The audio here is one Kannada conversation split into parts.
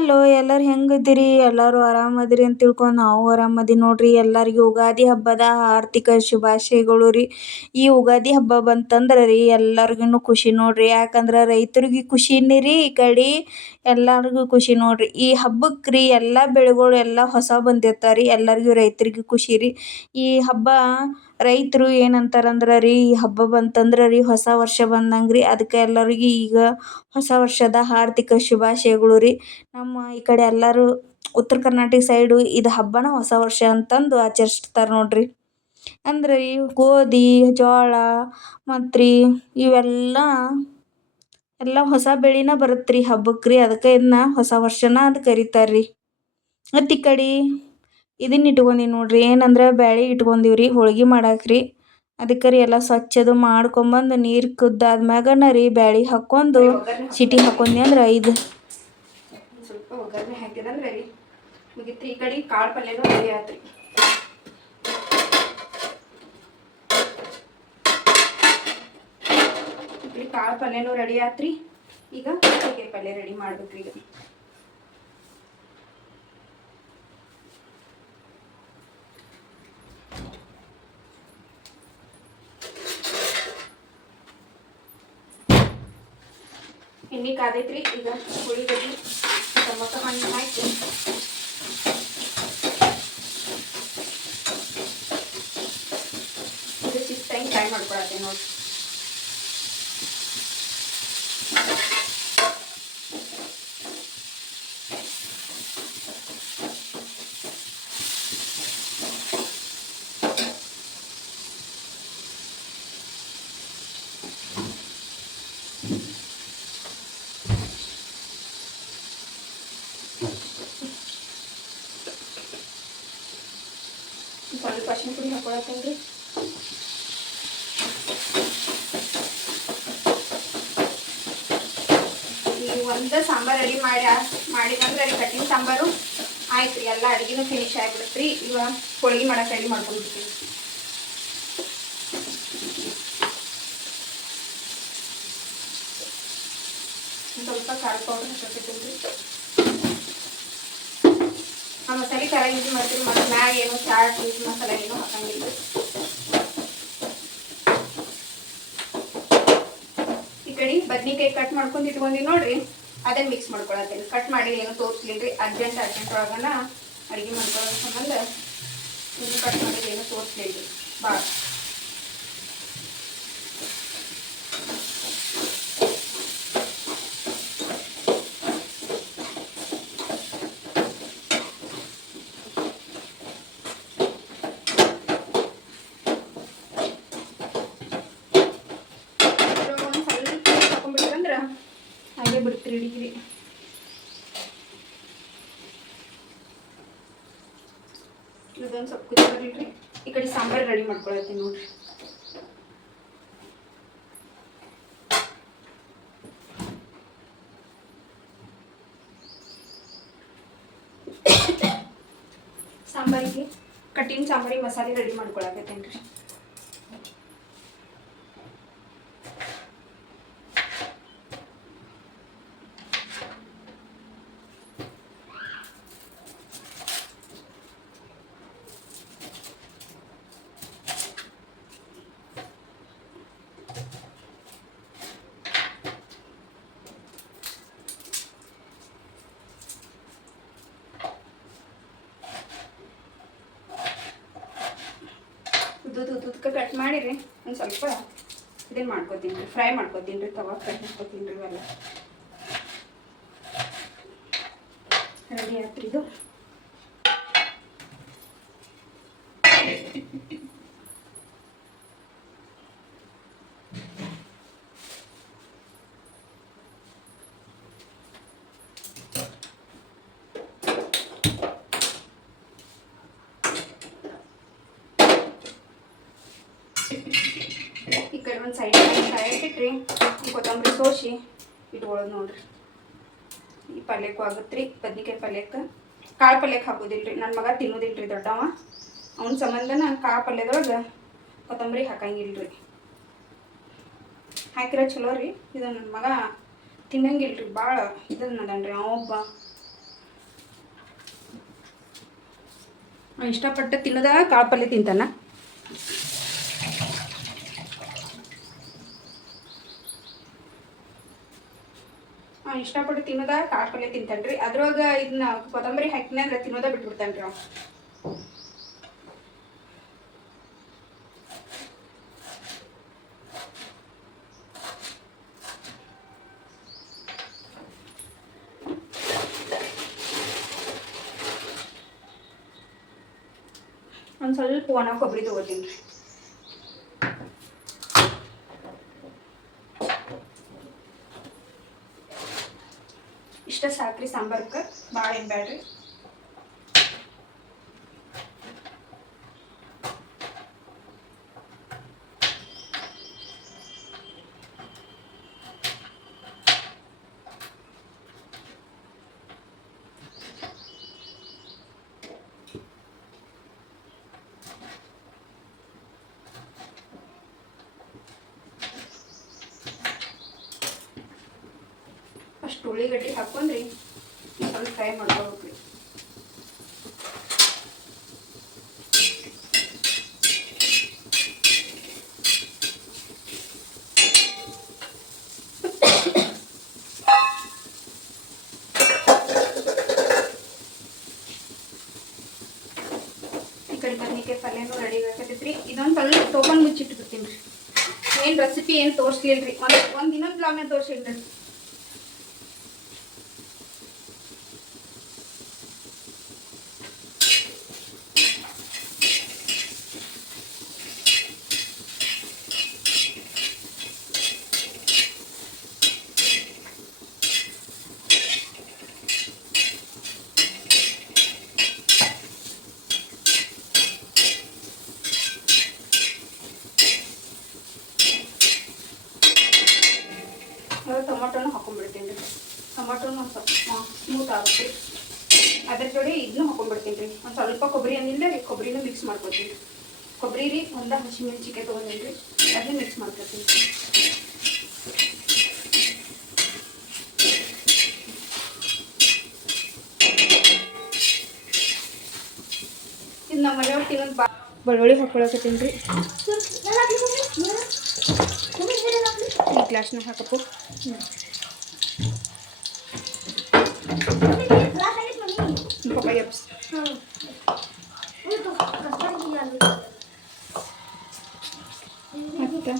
ಹಲೋ ಎಲ್ಲರೂ ಹೆಂಗದಿರಿ? ಎಲ್ಲರೂ ಆರಾಮದಿರಿ ಅಂತ ತಿಳ್ಕೊಂಡು ನಾವು ಆರಾಮದೀವಿ ನೋಡ್ರಿ. ಎಲ್ಲರಿಗೂ ಯುಗಾದಿ ಹಬ್ಬದ ಆರ್ಥಿಕ ಶುಭಾಶಯಗಳು ರೀ. ಈ ಯುಗಾದಿ ಹಬ್ಬ ಬಂತಂದ್ರೆ ರೀ ಎಲ್ಲರಿಗೂ ಖುಷಿ ನೋಡ್ರಿ. ಯಾಕಂದ್ರೆ ರೈತರಿಗೆ ಖುಷಿನೇ ರೀ, ಈ ಕಡೆ ಎಲ್ಲರಿಗೂ ಖುಷಿ ನೋಡ್ರಿ. ಈ ಹಬ್ಬಕ್ಕೆ ರೀ ಎಲ್ಲ ಬೆಳೆಗಳು ಎಲ್ಲ ಹೊಸ ಬಂದಿರ್ತಾವೆ ರೀ. ಎಲ್ಲರಿಗೂ ರೈತರಿಗೆ ಖುಷಿ ರೀ. ಈ ಹಬ್ಬ ರೈತರು ಏನಂತಾರಂದ್ರೆ ರೀ, ಈ ಹಬ್ಬ ಬಂತಂದ್ರೆ ರೀ ಹೊಸ ವರ್ಷ ಬಂದಂಗೆ ರೀ. ಅದಕ್ಕೆ ಎಲ್ಲರಿಗೆ ಈಗ ಹೊಸ ವರ್ಷದ ಆರ್ಥಿಕ ಶುಭಾಶಯಗಳು ರೀ. ನಮ್ಮ ಈ ಕಡೆ ಎಲ್ಲರೂ ಉತ್ತರ ಕರ್ನಾಟಕ ಸೈಡು ಇದು ಹಬ್ಬನ ಹೊಸ ವರ್ಷ ಅಂತಂದು ಆಚರಿಸ್ತಾರೆ ನೋಡ್ರಿ. ಅಂದ್ರೆ ಈ ಗೋಧಿ ಜೋಳ ಮತ್ತು ರೀ ಇವೆಲ್ಲ ಹೊಸ ಬೆಳೆನ ಬರುತ್ತೆ ರೀ ಹಬ್ಬಕ್ಕೆ ರೀ. ಅದಕ್ಕೆ ಇದನ್ನ ಹೊಸ ವರ್ಷನ ಅಂತ ಕರೀತಾರೆ ರೀ. ಮತ್ತು ಈ ಕಡೆ ಇದನ್ನ ಇಟ್ಕೊಂಡೀವಿ ನೋಡ್ರಿ, ಏನಂದ್ರೆ ಬ್ಯಾಳೆ ಇಟ್ಕೊಂಡೀವಿ ರೀ ಹೋಳ್ಗೆ ಮಾಡಾಕ್ರಿ. ಅದಕ್ಕೆ ರೀ ಎಲ್ಲ ಸ್ವಚ್ಛದು ಮಾಡ್ಕೊಂಬಂದು ನೀರು ಕುದ್ದಾದ್ಮ್ಯಾಗನ ರೀ ಬ್ಯಾಳೆ ಹಾಕ್ಕೊಂಡು ಸಿಟಿ ಹಾಕೊಂಡ್ವಿ ಅಂದ್ರೆ ಸ್ವಲ್ಪ ಒಗ್ಗರಣೆ ಹಾಕಿದಂದ್ರೆ ರೀ ಮುಗಿತ್ರಿ. ಈ ಕಡೆ ಕಾಳು ಪಲ್ಯನೂ ರೆಡಿ ಆತ್ರಿ. ಈ ಕಡೆ ಕಾಳು ಪಲ್ಯನೂ ರೆಡಿ ಆತ್ರಿ. ಈಗ ಸೌತೆಕಾಯಿ ಪಲ್ಯ ರೆಡಿ ಮಾಡ್ಬೇಕ್ರಿ. ಈಗ ಎಣ್ಣೆ ಕಾದೈತ್ರಿ. ಈಗ ಉಳ್ಳಿಗಡ್ಡಿ ಟೊಮೊಟೊ ಹಣ್ಣು ಹಾಕಿ ಇದು ಶಿಸ್ತಾಗಿ ಫ್ರೈ ಮಾಡ್ಕೊಳತ್ತೆ ನೋಡಿ. ಸ್ವಲ್ಪ ಅರಿಶಿನ ಪುಡಿ ಹಾಕೊಳತ್ತೇನ್ರಿ. ಈ ಒಂದು ಸಾಂಬಾರು ರೆಡಿ ಮಾಡಿದಂದ್ರೆ ರೀ ಕಟ್ಟಿನ ಸಾಂಬಾರು ಆಯ್ತು ರೀ. ಎಲ್ಲ ಅಡುಗೆನೂ ಫಿನಿಶ್ ಆಗಿಬಿಡುತ್ತೆ ರೀ. ಈಗ ಹೋಳಿಗೆ ಮಾಡೋಕೆ ರೆಡಿ ಮಾಡ್ಕೊಂಡ್ಬಿಡ್ತೀವಿ. ಸ್ವಲ್ಪ ಖಾರ ಪೌಡರ್ ಹಾಕಬೇಕಲ್ರಿ. ಆ ಮಸಾಲೆ ಖಾರ ಯೂಸ್ ಮಾಡ್ತೀವಿ. ಮತ್ತು ಮ್ಯಾಗ ಏನು ಚಾಟ್ ಮಸಾಲೆ ಏನು ಹಾಕಂಗಿಲ್ಲ. ಈ ಕಡೆ ಬದ್ನಿಕಾಯಿ ಕಟ್ ಮಾಡ್ಕೊಂಡು ಇಟ್ಕೊಂಡಿ ನೋಡ್ರಿ, ಅದೇ ಮಿಕ್ಸ್ ಮಾಡ್ಕೊಳತ್ತೇನೆ. ಕಟ್ ಮಾಡಿ ಏನು ತೋರಿಸ್ಲಿಲ್ರಿ, ಅರ್ಜೆಂಟ್ ಒಳಗನ ಅಡುಗೆ ಮಾಡ್ಕೊಳ್ಳೋ ಸಂಬಂಧ ಇನ್ನು ಕಟ್ ಮಾಡಿದ್ರೆ ಏನು ತೋರಿಸ್ಲಿಲ್ರಿ ಭಾಳ. ಹಾಗೆ ಬಿಡ್ತೀರಿ ಹಿಡಿಗಿರಿ. ಇದೊಂದು ಸ್ವಲ್ಪ ಕುದಿದ್ರಿ. ಈ ಕಡೆ ಸಾಂಬಾರು ರೆಡಿ ಮಾಡ್ಕೊಳತ್ತೀನಿ ನೋಡ್ರಿ. ಸಾಂಬಾರಿಗೆ ಕಟ್ಟಿನ ಸಾಂಬಾರಿಗೆ ಮಸಾಲೆ ರೆಡಿ ಮಾಡ್ಕೊಳಕತ್ತೇನ್ರಿ. ಉದ್ದಕ್ಕೆ ಕಟ್ ಮಾಡಿರಿ. ಒಂದು ಸ್ವಲ್ಪ ಇದನ್ನು ಮಾಡ್ಕೊತೀನಿ ರೀ, ಫ್ರೈ ಮಾಡ್ಕೊತೀನಿ ರೀ. ತವಾ ಕಟ್ ಮಾಡ್ಕೊತೀನಿ ರೀ. ಇವೆಲ್ಲ ರೆಡಿ ಆಯ್ತು ಇದು. ಈ ಕಡೆ ಒಂದು ಸೈಡ್ ಇಟ್ರಿ ಕೊತ್ತಂಬರಿ ಸೋಸಿ ಇಟ್ಕೊಳ್ಳೋದು ನೋಡ್ರಿ. ಈ ಪಲ್ಯಕ್ಕೂ ಆಗುತ್ತೆ ರೀ. ಬದ್ನಿಕಾಯಿ ಪಲ್ಯಕ್ಕೆ ಕಾಳು ಪಲ್ಯಕ್ಕೆ ಹಾಕೋದಿಲ್ರಿ. ನನ್ನ ಮಗ ತಿನ್ನೋದಿಲ್ರಿ ದೊಡ್ಡವ. ಅವನ ಸಂಬಂಧ ನಾನು ಕಾಳು ಪಲ್ಯದೊಳಗೆ ಕೊತ್ತಂಬರಿ ಹಾಕಂಗಿಲ್ರಿ. ಹಾಕಿರೋ ಚಲೋ ರೀ. ಇದು ನನ್ನ ಮಗ ತಿನ್ನಂಗಿಲ್ರಿ ಭಾಳ. ಇದನ್ನ ಅದನ್ರಿ ಅವೊಬ್ಬ ಇಷ್ಟಪಟ್ಟು ತಿನ್ನೋದ ಕಾಳು ಪಲ್ಯ ತಿಂತಾನ. ಇಷ್ಟಪಟ್ಟು ತಿನ್ನೋದ ಕಾಳು ಪಲ್ಯ ತಿಂತಾನ್ರಿ. ಅದ್ರೊಳಗೆ ಇದನ್ನ ಕೊತ್ತಂಬರಿ ಹಾಕಿನ ಅಂದ್ರೆ ತಿನ್ನೋದ ಬಿಟ್ಬಿಡ್ತಾನ್ರಿ ಅವ. ಒಂದು ಸ್ವಲ್ಪ ಒಣ ಕೊಬ್ಬರಿ ತೊಗೋತೀನಿ ರೀ. ಇಷ್ಟ ಸಾಕ್ರಿ ಸಾಂಬಾರ್ಗೆ, ಭಾಳ ಏನು ಬೇಡ್ರಿ. ಅಷ್ಟು ಉಳ್ಳಿಗಡ್ಡಿ ಹಾಕೊಂಡ್ರಿ ಸ್ವಲ್ಪ ಫ್ರೈ ಮಾಡ್ಕೋಬೇಕ್ರಿ. ಈ ಕಡೆ ಬದ್ನಿಕಾಯಿ ಪಲ್ಯನೂ ರೆಡಿ ಆಗತೈತ್ರಿ. ಇದೊಂದು ಸ್ವಲ್ಪ ತೊಗೊಂಡು ಮುಚ್ಚಿಟ್ಬಿಡ್ತೀನಿ ರೀ. ಏನು ರೆಸಿಪಿ ಏನು ತೋರಿಸ್ಲಿಲ್ಲ ರೀ, ಒಂದು ದಿನ ಬ್ಲಾಗ್ನ ತೋರಿಸಿಲ್ರಿ. ಟೊಮೊಟೊನು ಹಾಕೊಂಡ್ಬಿಡ್ತೀನಿ ರೀ. ಟೊಮೊಟೊನು ಒಂದು ಸ್ವಲ್ಪ ಸ್ಮೂತ್ ಆಗುತ್ತೆ. ಅದ್ರ ಜೋಡಿ ಇದನ್ನು ಹಾಕೊಂಡ್ಬಿಡ್ತೀನಿ ರೀ. ಒಂದು ಸ್ವಲ್ಪ ಕೊಬ್ಬರಿ ಅಂದಿಲ್ಲ ರೀ, ಕೊಬ್ಬರಿನೂ ಮಿಕ್ಸ್ ಮಾಡ್ಕೊತೀನಿ. ಕೊಬ್ಬರಿ ರೀ ಒಂದು ಹಸಿಮೆಣ್ಸಿಕಾಯಿ ತೊಗೊಂಡಿನಿ ರೀ, ಅದನ್ನ ಮಿಕ್ಸ್ ಮಾಡ್ಕೊತೀನಿ. ಇದು ನಮ್ಮ ಮನೆಯವ್ರು ತಿನ್ನೋದು ಬೆಳ್ಳುಳ್ಳಿ ಹಾಕೊಳಕತ್ತೀನಿ ರೀ. ಈ ಗ್ಲಾಸ್ನಾಗ ಹಾಕಪ್ಪು. ಪಪ್ಪಾಯ ಎಬ್ಸ್. ಮತ್ತು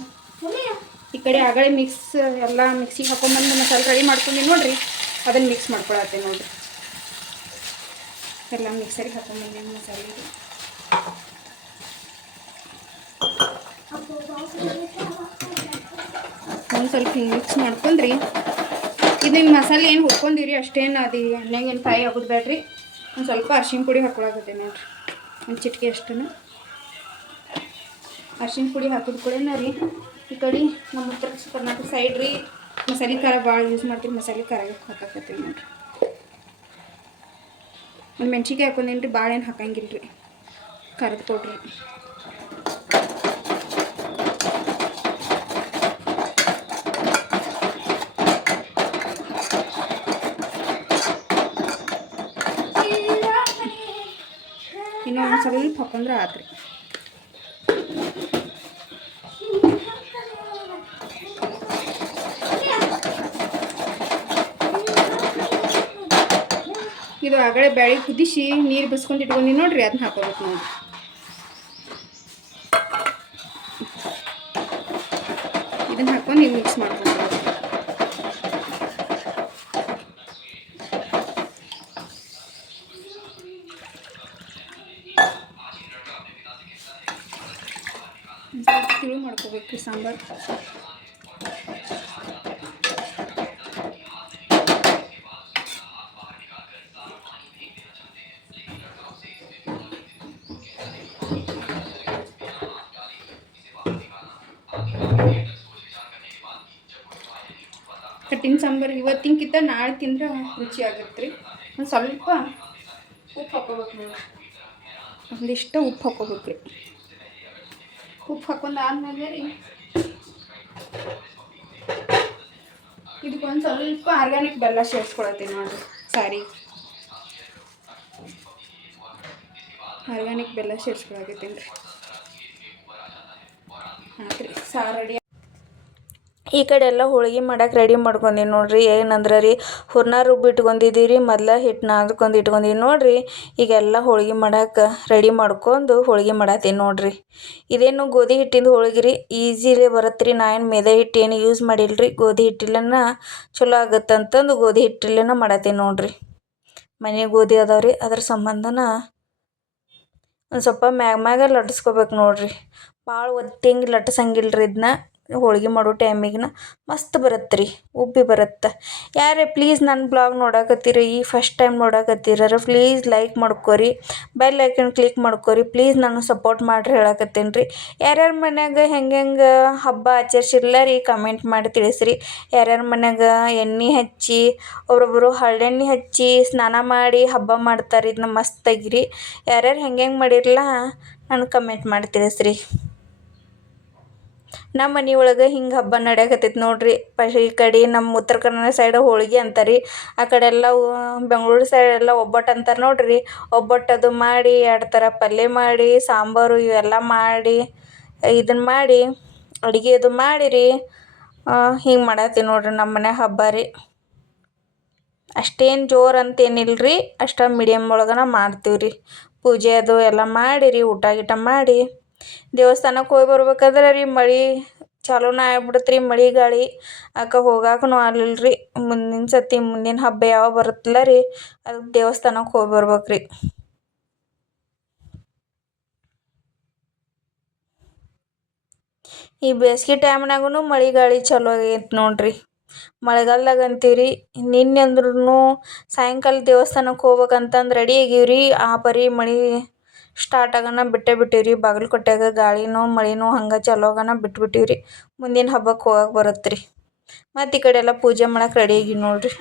ಈ ಕಡೆ ಆಗಲೇ ಮಿಕ್ಸ್ ಎಲ್ಲ ಮಿಕ್ಸಿಗೆ ಹಾಕೊಂಡ್ಬಂದು ಮಸಾಲೆ ರೆಡಿ ಮಾಡ್ಕೊಂಡು ನೋಡಿರಿ, ಅದನ್ನು ಮಿಕ್ಸ್ ಮಾಡ್ಕೊಳತ್ತೆ ನೋಡಿರಿ. ಎಲ್ಲ ಮಿಕ್ಸರಿಗೆ ಹಾಕೊಂಡ್ಬಂದು ಮಸಾಲೆ ಒಂದು ಸ್ವಲ್ಪ ಹಿಂಗೆ ಮಿಕ್ಸ್ ಮಾಡ್ಕೊಂಡ್ರಿ. ಇದು ಹಿಂಗೆ ಮಸಾಲೆ ಏನು ಹುರ್ಕೊಂಡಿರಿ ಅಷ್ಟೇನು ಅದು ಎಣ್ಣೆಗೆ ಏನು ಫ್ರೈ ಆಗೋದು ಬೇಡ್ರಿ. ಒಂದು ಸ್ವಲ್ಪ ಅರ್ಶಿಣ ಪುಡಿ ಹಾಕೊಳಕತ್ತೆ ನೋಡಿರಿ, ಒಂದು ಚಿಟಿಕೆ ಅಷ್ಟು ಅರ್ಶಿಣ ಪುಡಿ ಹಾಕಿದ ಕೂಡನೇ ರೀ. ಈ ಕಡೆ ನಮ್ಮ ಉತ್ತರ ಕರ್ನಾಟಕ ಸೈಡ್ ರೀ ಮಸಾಲೆ ಖಾರ ಭಾಳ ಯೂಸ್ ಮಾಡ್ತೀವಿ. ಮಸಾಲೆ ಖಾರ ಹಾಕಾಕತ್ತೀವಿ ನೋಡಿರಿ. ಒಂದು ಮೆಣ್ಸಿನ್ಕಾಯಿ ಹಾಕೊಂಡೇನು ರೀ, ಭಾಳ ಏನು ಹಾಕಂಗಿಲ್ಲ ರೀ, ಖಾರದ ಪೌಡ್ರಿ. ಇನ್ನೂ ಒಂದು ಸ್ವಲ್ಪ ಹಾಕೊಂಡ್ರೆ ಆತ್ರಿ. ಇದು ಆಗಲೇ ಬ್ಯಾಳಿ ಕುದಿಸಿ ನೀರು ಬಸ್ಕೊಂಡು ಇಟ್ಕೊಂಡು ನೋಡ್ರಿ, ಅದನ್ನ ಹಾಕೋಬೇಕು ನೋಡಿರಿ. ಇದನ್ನ ಹಾಕೊಂಡು ನೀವು ಮಿಕ್ಸ್ ಮಾಡ್ಕೊಂಡು ತಿಳು ಮಾಡ್ಕೋಬೇಕು ಸಾಂಬಾರು. ಕಟ್ಟಿನ ಸಾಂಬಾರು ಇವತ್ತಿನಕ್ಕಿಂತ ನಾಳೆ ತಿಂದ್ರೆ ರುಚಿ ಆಗತ್ತೆ ರೀ. ಒಂದು ಸ್ವಲ್ಪ ಉಪ್ಪು ಹಾಕೋಬೇಕು ನೀವು, ಒಂದಿಷ್ಟು ಉಪ್ಪು ಹಾಕೋಬೇಕು ರೀ. ಉಪ್ಪು ಹಾಕೊಂಡಾದ್ಮೇಲೆ ರೀ ಇದಕ್ಕೊಂದು ಸ್ವಲ್ಪ ಆರ್ಗ್ಯಾನಿಕ್ ಬೆಲ್ಲ ಸೇರಿಸ್ಕೊಳತ್ತೀನಿ ನೋಡಿರಿ ಸಾರಿ. ಆರ್ಗ್ಯಾನಿಕ್ ಬೆಲ್ಲ ಸೇರಿಸ್ಕೊಳಕತ್ತೀನಿ ರೀ. ಹಾಂ ರೀ ಸಾರು ರೆಡಿ. ಈ ಕಡೆ ಎಲ್ಲ ಹೋಳ್ಗೆ ಮಾಡಕ್ಕೆ ರೆಡಿ ಮಾಡ್ಕೊಂಡೀನಿ ನೋಡ್ರಿ. ಏನಂದ್ರೆ ರೀ ಹೂರ್ಣ ರುಬ್ಬಿ ಇಟ್ಕೊಂಡಿದ್ದೀರಿ, ಮೊದಲ ಹಿಟ್ಟು ನಾದ್ಕೊಂಡು ಇಟ್ಕೊಂಡೀನಿ ನೋಡ್ರಿ. ಈಗೆಲ್ಲ ಹೋಳ್ಗೆ ಮಾಡಕ್ಕೆ ರೆಡಿ ಮಾಡ್ಕೊಂಡು ಹೋಳ್ಗೆ ಮಾಡತ್ತೀನಿ ನೋಡ್ರಿ. ಇದೇನು ಗೋಧಿ ಹಿಟ್ಟಿಂದು ಹೋಳ್ಗೆ ರೀ, ಈಸಿಲಿ ಬರುತ್ತೆ ರೀ. ನಾ ಏನು ಮೈದಾ ಹಿಟ್ಟು ಏನು ಯೂಸ್ ಮಾಡಿಲ್ಲ ರೀ. ಗೋಧಿ ಹಿಟ್ಟಿಲ್ಲನ ಚಲೋ ಆಗುತ್ತಂತಂದು ಗೋಧಿ ಹಿಟ್ಟಿಲ್ಲನ ಮಾಡತ್ತೀನಿ ನೋಡ್ರಿ. ಮನೆ ಗೋಧಿ ಅದಾವ್ರಿ, ಅದ್ರ ಸಂಬಂಧನ ಒಂದು ಸ್ವಲ್ಪ ಮ್ಯಾಗ ಲಟ್ಟಿಸ್ಕೋಬೇಕು ನೋಡ್ರಿ. ಭಾಳ ಒತ್ತಿಂಗೆ ಲಟ್ಸಂಗಿಲ್ಲ ರೀ. ಇದನ್ನ ಹೋಳ್ಗೆ ಮಾಡೋ ಟೈಮಿಗೆ ಮಸ್ತ್ ಬರುತ್ತೆ ರೀ, ಉಬ್ಬಿ ಬರುತ್ತೆ. ಯಾರೇ ಪ್ಲೀಸ್ ನನ್ನ ಬ್ಲಾಗ್ ನೋಡಕತ್ತೀರಿ, ಈ ಫಸ್ಟ್ ಟೈಮ್ ನೋಡಕತ್ತೀರ ಪ್ಲೀಸ್ ಲೈಕ್ ಮಾಡ್ಕೊರಿ, ಬೆಲ್ ಐಕನ್ ಕ್ಲಿಕ್ ಮಾಡ್ಕೊರಿ. ಪ್ಲೀಸ್ ನಾನು ಸಪೋರ್ಟ್ ಮಾಡಿರಿ ಹೇಳಕತ್ತೀನಿ ರೀ. ಯಾರ್ಯಾರ ಮನ್ಯಾಗ ಹೆಂಗೆ ಹಬ್ಬ ಆಚರಿಸಿಲ್ಲ ರೀ ಕಮೆಂಟ್ ಮಾಡಿ ತಿಳಿಸ್ರಿ. ಯಾರ್ಯಾರ ಮನ್ಯಾಗ ಎಣ್ಣೆ ಹಚ್ಚಿ ಒಬ್ಬೊಬ್ಬರು ಹರಳೆಣ್ಣೆ ಹಚ್ಚಿ ಸ್ನಾನ ಮಾಡಿ ಹಬ್ಬ ಮಾಡ್ತಾರೆ, ಇದನ್ನ ಮಸ್ತಾಗಿರಿ. ಯಾರ್ಯಾರು ಹೆಂಗೆ ಮಾಡಿರಲ್ಲ ನನಗೆ ಕಮೆಂಟ್ ಮಾಡಿ ತಿಳಿಸ್ರಿ. ನಮ್ಮ ಮನೆ ಒಳಗೆ ಹಿಂಗೆ ಹಬ್ಬ ನಡೆಯಕತ್ತೈತೆ ನೋಡ್ರಿ. ಈ ಕಡೆ ನಮ್ಮ ಉತ್ತರ ಕನ್ನಡ ಸೈಡ್ ಹೋಳ್ಗೆ ಅಂತಾರೆ, ಆ ಕಡೆ ಎಲ್ಲ ಬೆಂಗಳೂರು ಸೈಡ್ ಎಲ್ಲ ಒಬ್ಬಟ್ಟು ಅಂತಾರೆ ನೋಡ್ರಿ. ಒಬ್ಬಟ್ಟು ಅದು ಮಾಡಿ 2 ಥರ ಪಲ್ಯ ಮಾಡಿ ಸಾಂಬಾರು ಇವೆಲ್ಲ ಮಾಡಿ ಇದನ್ನು ಮಾಡಿ ಅಡುಗೆ ಅದು ಮಾಡಿರಿ ಹಿಂಗೆ ಮಾಡತ್ತೀವಿ ನೋಡ್ರಿ. ನಮ್ಮ ಮನೆ ಹಬ್ಬ ರೀ, ಅಷ್ಟೇನು ಜೋರು ಅಂತೇನಿಲ್ಲ ರೀ, ಅಷ್ಟು ಮೀಡಿಯಮ್ ಒಳಗನ ಮಾಡ್ತೀವಿ ರೀ. ಪೂಜೆ ಅದು ಎಲ್ಲ ಮಾಡಿರಿ, ಊಟ ಗೀಟ ಮಾಡಿ ದೇವಸ್ಥಾನಕ್ಕೆ ಹೋಗಿ ಬರ್ಬೇಕಾದ್ರೆ ರೀ ಮಳೆ ಚಾಲೂನ ಆಗ್ಬಿಡುತ್ತೆ ರೀ, ಮಳೆ ಗಾಳಿ. ಅಕ್ಕ ಹೋಗಾಕೂ ಆಗಲಿಲ್ಲ ರೀ. ಮುಂದಿನ ಹಬ್ಬ ಯಾವಾಗ ಬರುತ್ತಲ್ಲ ರೀ, ಅದಕ್ಕೆ ದೇವಸ್ಥಾನಕ್ಕೆ ಹೋಗಿ ಬರ್ಬೇಕು ರೀ. ಈ ಬೇಸಿಗೆ ಟೈಮ್ನಾಗೂ ಮಳೆ ಗಾಳಿ ಚಲೋ ಆಗೈತೆ ನೋಡ್ರಿ. ಮಳೆಗಾಲದಾಗ ಅಂತೀವಿ ರೀ. ನಿನ್ನೆ ಅಂದ್ರೂ ಸಾಯಂಕಾಲ ದೇವಸ್ಥಾನಕ್ಕೆ ಹೋಗ್ಬೇಕಂತಂದು ರೆಡಿ ಆಗೀವ್ರಿ. ಆ ಪರಿ ಮಳೆ ಸ್ಟಾರ್ಟ್ ಆಗೋಣ ಬಿಟ್ಟೀವಿ ರೀ. ಬಾಗಲಕೋಟೆಯಾಗ ಗಾಳಿನೂ ಮಳೆನೂ ಹಂಗೆ ಚಲೋ ಆಗೋಣ ಬಿಟ್ಬಿಟ್ಟಿವಿ ರೀ. ಮುಂದಿನ ಹಬ್ಬಕ್ಕೆ ಹೋಗಕ್ಕೆ ಬರುತ್ತೆ ರೀ. ಮತ್ತು ಈ ಕಡೆ ಎಲ್ಲ ಪೂಜೆ ಮಾಡಕ್ಕೆ ರೆಡಿ ಆಗಿ ನೋಡ್ರಿ.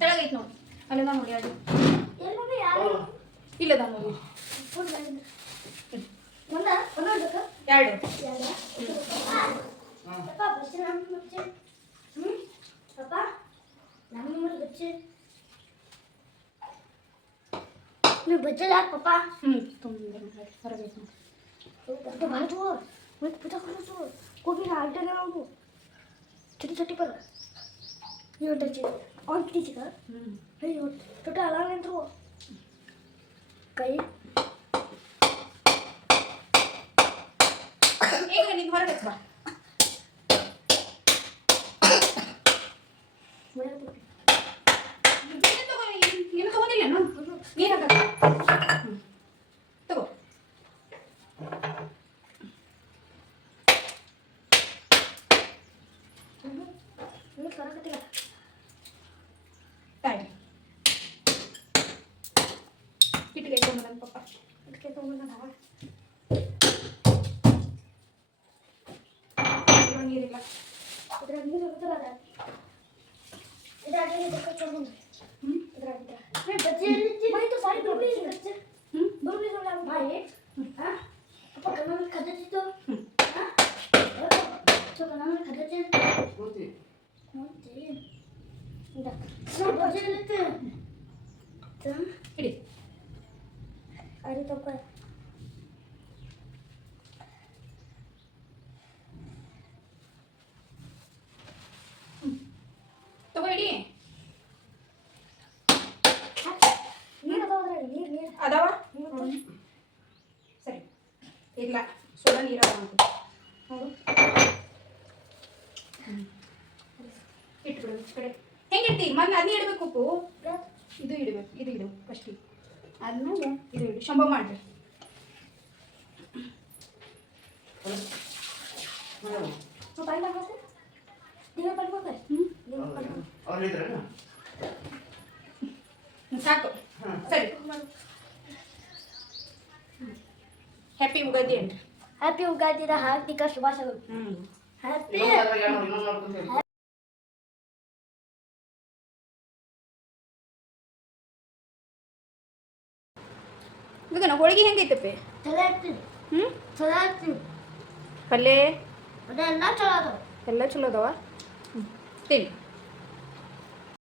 ತೆಳಗೈತೆ ನೋಡಿ, ಅಲ್ಲೆಲ್ಲ ನೋಡಿ ಅದು ಇಲ್ಲದ ನೋಡಿ 2 बच्चे लाग पापा तुम ಹೊರಗೆ तो भाई तो मैं पता करो तो को भी हाल ना वो छोटी छोटी पर ये उधर चीज और किती चीज है ये छोटा अलार्म है तो कई ಈಗ ನೀನು ಹೊರಗೆ ಬಾ. ನೀನು ತಗೋದಿಲ್ಲ ನೀರು ತಗೋ. ತಾಯಿ ಇಟ್ಟಿಗೆ ತೊಗೊಂಬಂದ ಪಪ್ಪ, ಇಟ್ಟಿಗೆ ತೊಗೊಂಬಂದ ನೀರಿಲ್ಲ. इधर नहीं उधर आ रहा इधर आगे देखो छोड़ दूँ इधर आगे मैं बच्चे भाई तो सारी डूब रही है बच्चे डूब रही है भाई हां पापा कना में खाता थी तो हां तो कना में खाता थी कौन थी इधर सब बच्चे लेते हैं तो इड़ी अरे तो पर ತಗೋ ಇಡಿ. ನೀರು ಅದಾವ ನೀರು ಅದಾವ ಸರಿ ಇಲ್ಲ ಸುಡ ನೀರು ಅದಾವ ಅಂತ ಹೌದು ಇಟ್ಬಿಡು ಈ ಕಡೆ. ಹೆಂಗೆ ಇಡ್ತಿ ಮೊದಲು ಅದನ್ನ ಇಡಬೇಕು ಉಪ್ಪು, ಇದು ಇಡಬೇಕು, ಇದು ಇಡು ಫಸ್ಟಿಗೆ, ಆದ್ಮೇಲೆ ಇದು ಇಡು. ಶಂಭ ಮಾಡ್ರಿ. ಪಾಯಿ ಮಾಡ್ಬೇಕು ನೀರು ಮಾಡ್ಬೇಕು ಸಾಕು ಸರಿ. ಹ್ಯಾಪಿ ಉಗಾದಿ ಅನ್ರಿ. ಹ್ಯಾಪಿ ಉಗಾದಿದ ಹಾರ್ದಿಕ ಶುಭಾಶಯಗಳು. ಹ್ಯಾಪಿ ಇದನ್ನ ಹೋಳಿಗೆ ಹೆಂಗೈತಪ್ಪಿ? ಚಲೋ ಆಗ್ತೀವಿ ಚಲೋ ಆಗ್ತೀವಿ ಪಲ್ಯ ಅದೆಲ್ಲ ಚಲೋ ಅದಾವ ಎಲ್ಲ ಚಲೋ ಅದಾವ. ತಿನ್ನಿ.